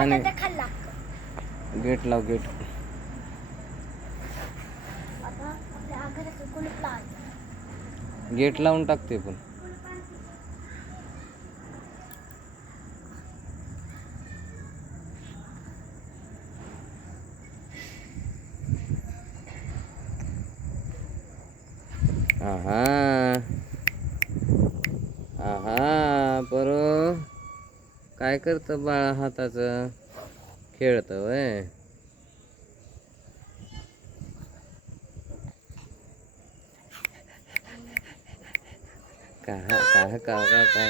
छान बटाटा आहे. खाल्ला. गेट लाव गेट. आता आपल्या घराचं कुलूप लावायचं. गेट लावून टाकते पण. आहा आहा परो काय करतं बाळा हाताचं खेळतं वय. कहा कहा कहा कहा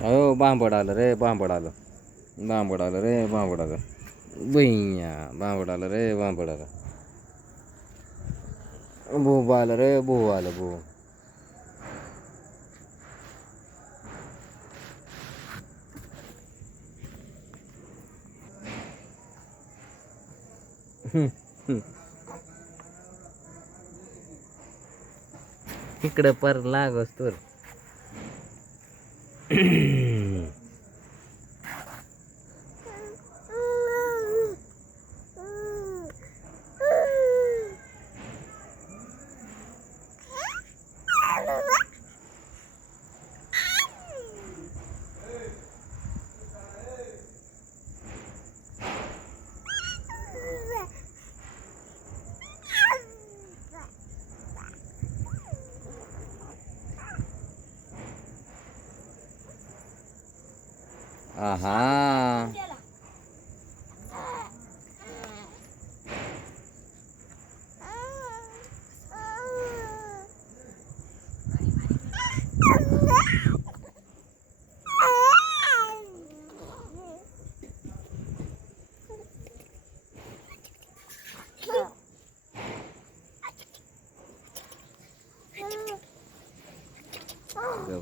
अहो बांबड आलं रे बांबड आलं. बांबड आलं रे बांबड आलं. भैया बांबड आलं रे बांबड आलं. भूब आलं रे भू आलं भू. इकडं पर लागस तर. आहा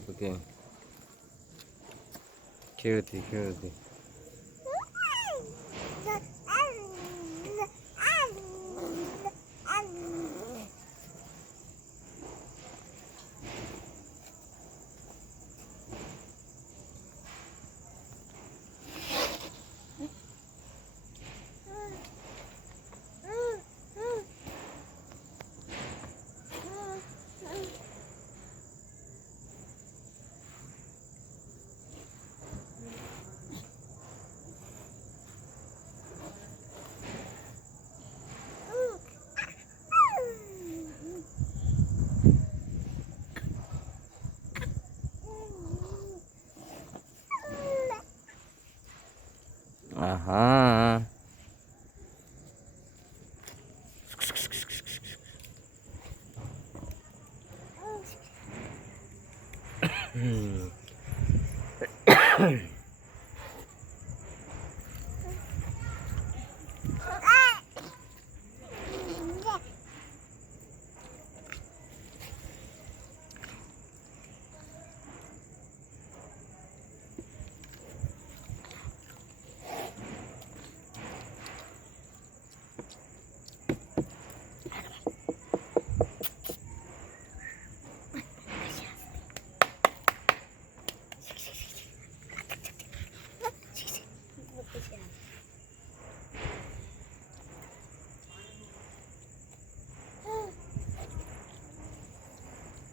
ओके खेळते खेळते. आहा